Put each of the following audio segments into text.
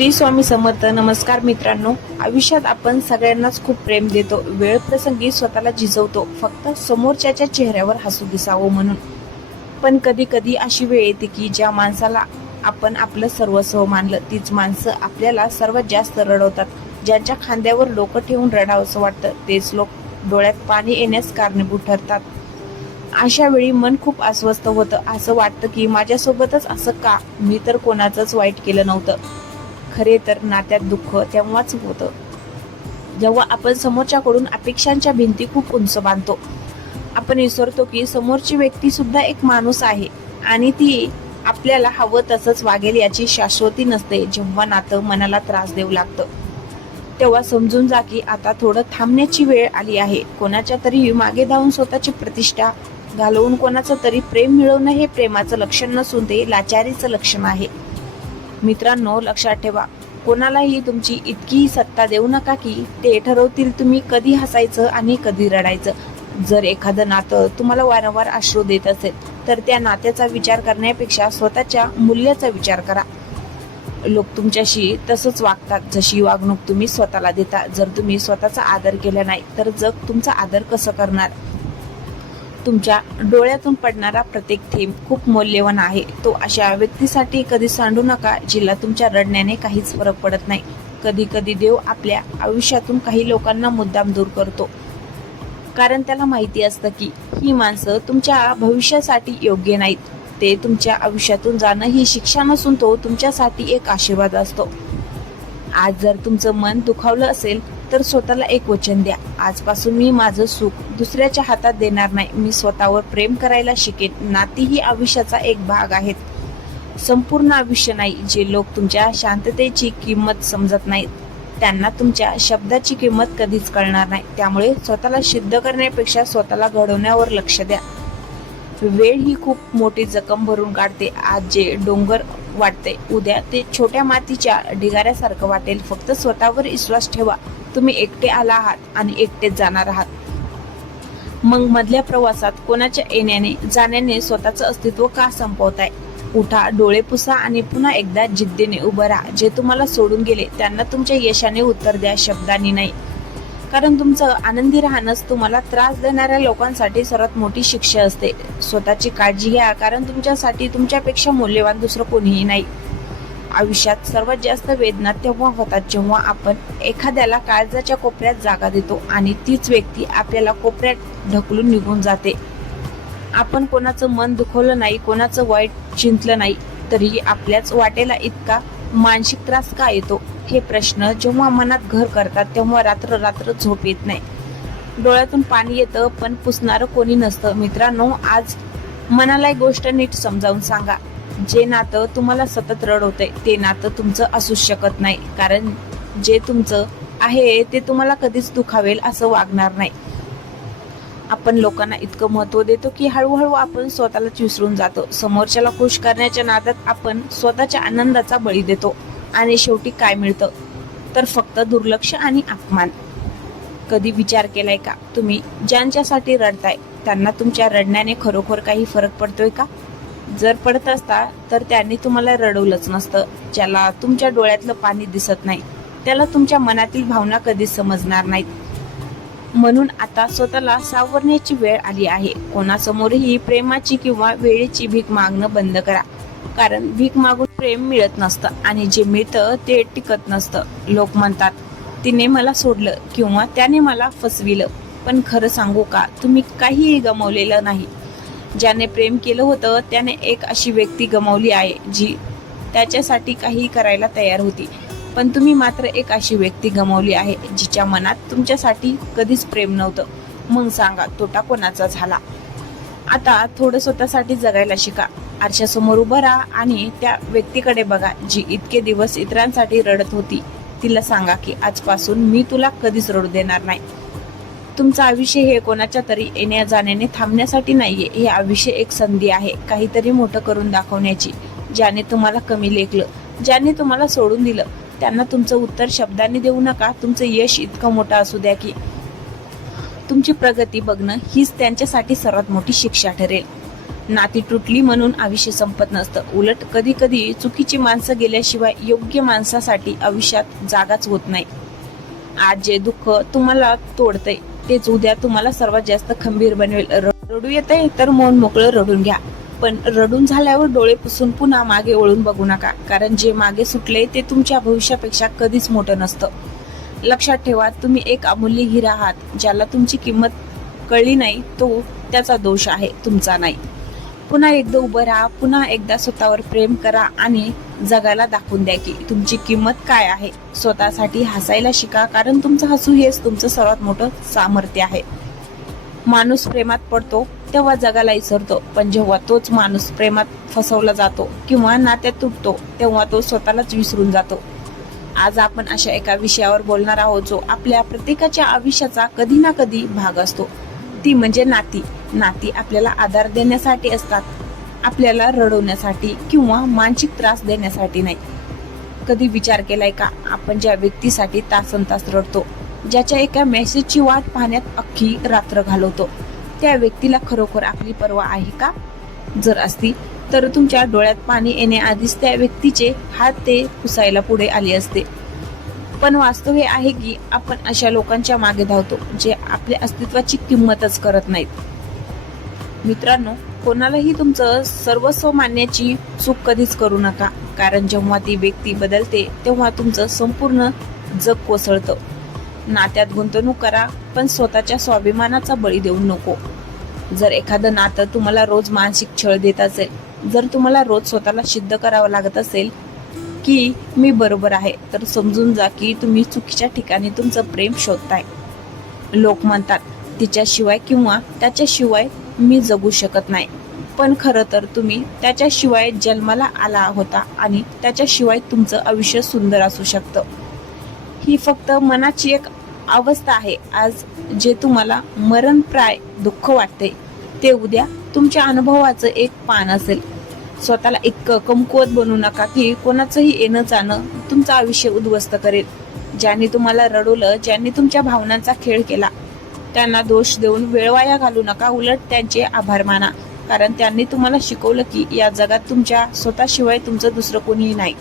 श्री स्वामी समर्थ. नमस्कार मित्रांनो, आयुष्यात आपण सगळ्यांनाच खूप प्रेम देतो, वेळ प्रसंगी स्वतःला झिजवतो फक्त समोरच्याच्या चेहऱ्यावर हसू दिसावं म्हणून. पण कधी कधी अशी वेळ येते की ज्या माणसाला आपण आपलं सर्वस्व मानलं तीच माणसं आपल्याला सर्वात जास्त रडवतात. ज्यांच्या खांद्यावर डोकं ठेवून रडावंसं वाटतं तेच लोक डोळ्यात पाणी येण्यास कारणीभूत ठरतात. अशा वेळी मन खूप अस्वस्थ होतं. असं वाटतं की माझ्यासोबतच असं का, मी तर कोणाचंच वाईट केलं नव्हतं. खरे तर नात्यात दुःख तेव्हाच होतं जेव्हा आपण समोरच्याकडून अपेक्षांच्या भिंती खूप उंच बांधतो. आपण विसरतो की समोरची व्यक्ती सुद्धा एक माणूस आहे आणि ती आपल्याला हवं तसंच वागेल याची शाश्वती नसते. जेव्हा नातं मनाला त्रास देऊ लागतं तेव्हा समजून जा की आता थोडं थांबण्याची वेळ आली आहे. कोणाच्या तरी मागे धावून स्वतःची प्रतिष्ठा घालवून कोणाचं तरी प्रेम मिळवणं हे प्रेमाचं लक्षण नसून ते लाचारीचं लक्षण आहे. मित्रांनो, लक्षात ठेवा, कोणालाही तुमची इतकी सत्ता देऊ नका की ते ठरवतील तुम्ही कधी हसायचं आणि कधी रडायचं. जर एखादं नातं तुम्हाला वारंवार अश्रू देत असेल तर त्या नात्याचा विचार करण्यापेक्षा स्वतःच्या मूल्याचा विचार करा. लोक तुमच्याशी तसंच वागतात जशी वागणूक तुम्ही स्वतःला देता. जर तुम्ही स्वतःचा आदर केला नाही तर जग तुमचा आदर कसं करणार? तुमच्या डोळ्यातून पडणारा प्रत्येक थेंब खूप मौल्यवान आहे. तो अशा व्यक्तीसाठी कधी सांडू नका जिला तुमच्या रडण्याने काहीच फरक पडत नाही. कधी कधी देव आपल्या आयुष्यातून काही लोकांना मुद्दाम दूर करतो, कारण त्याला माहिती असतं की ही माणसं तुमच्या भविष्यासाठी योग्य नाहीत. ते तुमच्या आयुष्यातून जाणं ही शिक्षा नसून तो तुमच्यासाठी एक आशीर्वाद असतो. आज जर तुमचं मन दुखावलं असेल तर स्वतःला एक वचन द्या, आजपासून मी माझं सुख दुसऱ्याच्या हातात देणार नाही. मी स्वतःवर प्रेम करायला शिकेन. नाती ही आयुष्याचा एक भाग आहेत, संपूर्ण आयुष्य नाही. जे लोक तुमच्या शांततेची किंमत समजत नाहीत त्यांना तुमच्या शब्दाची किंमत कधीच कळणार नाही. त्यामुळे स्वतःला सिद्ध करण्यापेक्षा स्वतःला घडवण्यावर लक्ष द्या. वेळ ही खूप मोठी जखम भरून काढते. आज जे डोंगर वाटते उद्या ते छोट्या मातीच्या ढिगाऱ्यासारखं वाटेल. फक्त स्वतःवर विश्वास ठेवा. तुम्ही एकटे आला आहात आणि एकटेच जाणार आहात. मग मधल्या प्रवासात कोणाच्या येण्याने जाण्याने स्वतःचं अस्तित्व का संपवताय? उठा, डोळे पुसा आणि पुन्हा एकदा जिद्दीने उभं राहा. जे तुम्हाला सोडून गेले त्यांना तुमच्या यशाने उत्तर द्या, शब्दांनी नाही. कारण तुमचं आनंदी राहणंच तुम्हाला त्रास देणाऱ्या लोकांसाठी सर्वात मोठी शिक्षा असते. स्वतःची काळजी घ्या, कारण तुमच्यासाठी तुमच्यापेक्षा मौल्यवान दुसरं कोणीही नाही. आयुष्यात सर्वात जास्त वेदना तेव्हा होतात जेव्हा आपण एखाद्याला काळजाच्या कोपऱ्यात जागा देतो आणि तीच व्यक्ती आपल्याला कोपऱ्यात ढकलून निघून जाते. आपण कोणाचं मन दुखवलं नाही, कोणाचं वाईट चिंतलं नाही, तरी आपल्याच वाटेला इतका मानसिक त्रास का येतो? हे प्रश्न जेव्हा मनात घर करतात तेव्हा रात्र रात्र झोप येत नाही. डोळ्यातून पाणी येतं पण पुसणारं कोणी नसतं. मित्रांनो, आज मनाला एक गोष्ट नीट समजावून सांगा. जे नातं तुम्हाला सतत रडवतंय ते नातं तुमचं असूच शकत नाही. कारण जे तुमचं आहे ते तुम्हाला कधीच दुखावेल असं वागणार नाही. आपण लोकांना इतकं महत्व देतो की हळूहळू आपण स्वतःलाच विसरून जातो. समोरच्याला खुश करण्याच्या नादात आपण स्वतःच्या आनंदाचा बळी देतो आणि शेवटी काय मिळतं तर फक्त दुर्लक्ष आणि अपमान. कधी विचार केलाय का, तुम्ही ज्यांच्यासाठी रडताय त्यांना तुमच्या रडण्याने खरोखर काही फरक पडतोय का? जर पडत असता तर त्यांनी तुम्हाला रडवलंच नसतं. ज्याला तुमच्या डोळ्यातलं पाणी दिसत नाही त्याला तुमच्या मनातील भावना कधीच समजणार नाहीत. म्हणून आता स्वतःला सावरण्याची वेळ आली आहे. कोणासमोरही प्रेमाची किंवा वेळेची भीक मागणं बंद करा. कारण भीक मागून प्रेम मिळत नसतं आणि जे मिळतं ते टिकत नसतं. लोक म्हणतात तिने मला सोडलं किंवा त्याने मला फसविलं, पण खरं सांगू का, तुम्ही काहीही गमावलेलं नाही. ज्याने प्रेम केलं होतं त्याने एक अशी व्यक्ती गमावली आहे जी त्याच्यासाठी काही करायला तयार होती. पण तुम्ही मात्र एक अशी व्यक्ती गमावली आहे जिच्या मनात तुमच्यासाठी कधीच प्रेम नव्हतं. मग सांगा तोटा कोणाचा झाला? आता थोडं स्वतःसाठी जगायला शिका. आरशासमोर उभं राहा आणि त्या व्यक्तीकडे बघा जी इतके दिवस इतरांसाठी रडत होती. तिला सांगा की आजपासून मी तुला कधीच रडू देणार नाही. तुमचं आयुष्य हे कोणाच्या तरी येण्या जाण्याने थांबण्यासाठी नाहीये. हे आयुष्य एक संधी आहे काहीतरी मोठं करून दाखवण्याची. ज्याने तुम्हाला कमी लेखलं, ज्याने तुम्हाला सोडून दिलं, त्यांना तुमचं उत्तर शब्दांनी देऊ नका. तुमचं यश इतकं मोठं असू द्या की तुमची प्रगती बघणं हीच त्यांच्यासाठी सर्वात मोठी शिक्षा ठरेल. नाती तुटली म्हणून आयुष्य संपत नसतं. उलट कधी कधी चुकीची माणसं गेल्याशिवाय योग्य माणसासाठी आयुष्यात जागाच होत नाही. आज जे दुःख तुम्हाला तोडतंय तेच उद्या तुम्हाला सर्वात जास्त खंबीर बनवेल. रडू येतंय तर मन मोकळं रडून घ्या, पण रडून झाल्यावर डोळे पुसून पुन्हा मागे वळून बघू नका, कारण जे मागे सुटले ते तुमच्या भविष्यापेक्षा कधीच मोठं नसतं. लक्षात ठेवा, तुम्ही एक अमूल्य हिरा आहात. ज्याला तुमची किंमत कळली नाही तो त्याचा दोष आहे, तुमचा नाही. पुन्हा एकदा उभं राहा, पुन्हा एकदा स्वतःवर प्रेम करा आणि जगाला दाखवून द्या की तुमची किंमत काय आहे. स्वतःसाठी हसायला शिका, कारण तुमचं हसू हेच तुमचं सर्वात मोठं सामर्थ्य आहे. माणूस प्रेमात पडतो तेव्हा जगाला विसरतो, पण जेव्हा तोच माणूस प्रेमात फसवला जातो किंवा नात्यात तुटतो तेव्हा तो स्वतःलाच विसरून जातो. आज आपण अशा एका विषयावर बोलणार आहोत जो आपल्या प्रत्येकाच्या आयुष्याचा कधी ना कधी भाग असतो. ती म्हणजे नाती. नाती आपल्याला आधार देण्यासाठी असतात, आपल्याला रडवण्यासाठी किंवा मानसिक त्रास देण्यासाठी नाही. कधी विचार केलाय का, आपण ज्या व्यक्तीसाठी तासनतास रडतो, ज्याच्या एका मेसेजची वाट पाहण्यात अख्खी रात्र घालवतो, त्या व्यक्तीला खरोखर आपली पर्वा आहे का? जर असती तर तुमच्या डोळ्यात पाणी येण्याआधीच त्या व्यक्तीचे हात ते पुसायला पुढे आले असते. पण वास्तव हे आहे की आपण अशा लोकांच्या मागे धावतो जे आपल्या अस्तित्वाची किंमतच करत नाहीत. मित्रांनो, कोणालाही तुमचं सर्वस्व मानण्याची चूक कधीच करू नका, कारण जेव्हा ती व्यक्ती बदलते तेव्हा तुमचं संपूर्ण जग कोसळतं. नात्यात गुंतवणूक करा, पण स्वतःच्या स्वाभिमानाचा बळी देऊ नको. जर एखादं नातं तुम्हाला रोज मानसिक छळ देत असेल, जर तुम्हाला रोज स्वतःला सिद्ध करावं लागत असेल की मी बरोबर आहे, तर समजून जा की तुम्ही चुकीच्या ठिकाणी तुमचं प्रेम शोधताय. लोक म्हणतात तिच्याशिवाय किंवा त्याच्याशिवाय मी जगू शकत नाही, पण खरं तर तुम्ही त्याच्याशिवाय जन्माला आला होता आणि त्याच्याशिवाय तुमचं आयुष्य सुंदर असू शकतं. ही फक्त मनाची एक अवस्था आहे. आज जे तुम्हाला मरणप्राय दुःख वाटते ते उद्या तुमच्या अनुभवाचं एक पान असेल. स्वतःला इतकं कमकुवत बनवू नका की कोणाचंही येणं जाणं तुमचं आयुष्य उद्ध्वस्त करेल. ज्यांनी तुम्हाला रडवलं, ज्यांनी तुमच्या भावनांचा खेळ केला, त्यांना दोष देऊन वेळ वाया घालू नका. उलट त्यांचे आभार माना, कारण त्यांनी तुम्हाला शिकवलं की या जगात तुमच्या स्वतःशिवाय तुमचं दुसरं कोणीही नाही.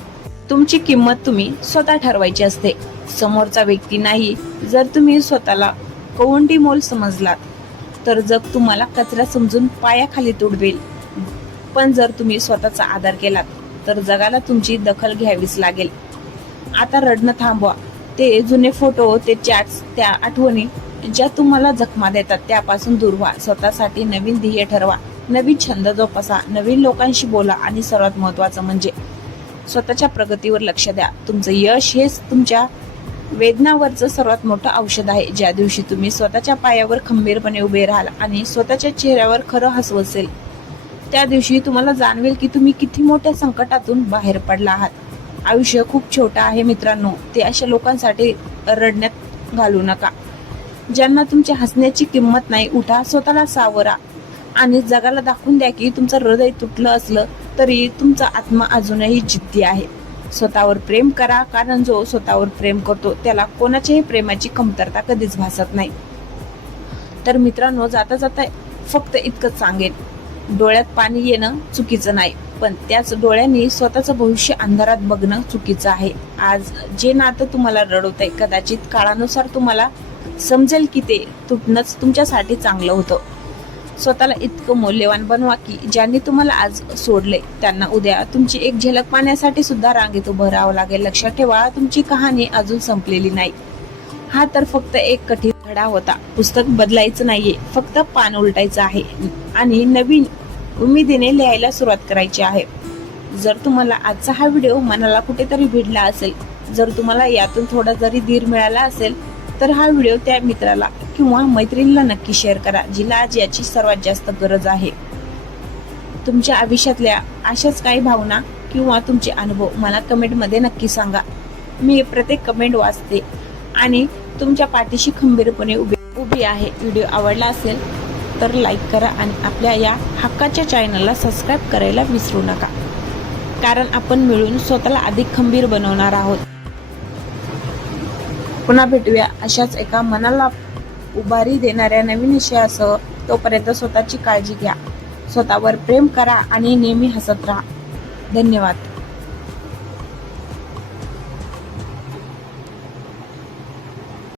तुमची किंमत तुम्ही स्वतः ठरवायची असते, समोरचा व्यक्ती नाही. जर तुम्ही स्वतःला कवंडी मोल समजलात तर जग तुम्हाला कचरा समजून पायाखाली तुडवेल, पण जर तुम्ही स्वतःचा आदर केलात तर जगाला तुमची दखल घ्यावीच लागेल. आता रडणं थांबवा. ते जुने फोटो, ते चॅट्स, त्या आठवणी ज्या तुम्हाला जखमा देतात त्यापासून दूर व्हा. स्वतःसाठी नवीन ध्येय ठरवा, नवीन छंद जोपासा, नवीन लोकांशी बोला आणि सर्वात महत्वाचं म्हणजे स्वतःच्या प्रगतीवर लक्ष द्या. तुमचं यश हेच तुमच्या वेदनावरचं सर्वात मोठं औषध आहे. ज्या दिवशी तुम्ही स्वतःच्या पायावर खंबीरपणे उभे राहाल आणि स्वतःच्या चेहऱ्यावर खरं हसू असेल, त्या दिवशी तुम्हाला जाणवेल की तुम्ही किती मोठ्या संकटातून बाहेर पडला आहात. आयुष्य खूप छोटं आहे मित्रांनो, ते अशा लोकांसाठी रडण्यात घालू नका ज्यांना तुमच्या हसण्याची किंमत नाही. उठा, स्वतःला सावरा आणि जगाला दाखवून द्या की तुमचं हृदय तुटलं असलं तरी तुमचा आत्मा अजूनही जिद्दी आहे. स्वतःवर प्रेम करा, कारण जो स्वतःवर प्रेम करतो त्याला कोणाच्याही प्रेमाची कमतरता कधीच भासत नाही. तर मित्रांनो, जाता जाता फक्त इतकंच सांगेन, डोळ्यात पाणी येणं चुकीचं नाही, पण त्याच डोळ्यांनी स्वतःचं भविष्य अंधारात बघणं चुकीचं आहे. आज जे नातं तुम्हाला रडवतंय, कदाचित काळानुसार तुम्हाला समजेल की ते तुटणंच तुमच्यासाठी चांगलं होतं. स्वतःला इतकं मौल्यवान बनवा की ज्यांनी तुम्हाला आज सोडले त्यांना उद्या तुमची एक झलक पाहण्यासाठी सुद्धा रांगेत उभं राहावं लागेल. लक्षात ठेवा, तुमची कहाणी अजून संपलेली नाही. हा तर फक्त एक कठीण धडा होता. पुस्तक बदलायचं नाहीये, फक्त पान उलटायचं आहे आणि नवीन उमेदीने लिहायला सुरुवात करायची आहे. जर तुम्हाला आजचा हा व्हिडिओ मनाला कुठेतरी भिडला असेल, जर तुम्हाला यातून थोडा जरी धीर मिळाला असेल, तर हा व्हिडिओ त्या मित्राला किंवा मैत्रिणीला नक्की शेअर करा जिला आज याची सर्वात जास्त गरज आहे. तुमच्या आयुष्यातल्या अशाच काही भावना किंवा तुमचे अनुभव मला कमेंटमध्ये नक्की सांगा. मी प्रत्येक कमेंट वाचते आणि तुमच्या पाठीशी खंबीरपणे उभी आहे. व्हिडिओ आवडला असेल तर लाईक करा आणि आपल्या या हक्काच्या चॅनलला सबस्क्राईब करायला विसरू नका, कारण आपण मिळून स्वतःला अधिक खंबीर बनवणार आहोत. पुन्हा भेटूया अशाच एका मनाला उभारी देणाऱ्या नवीन विषयासह. तोपर्यंत स्वतःची काळजी घ्या, स्वतःवर प्रेम करा आणि नेहमी हसत राहा. धन्यवाद.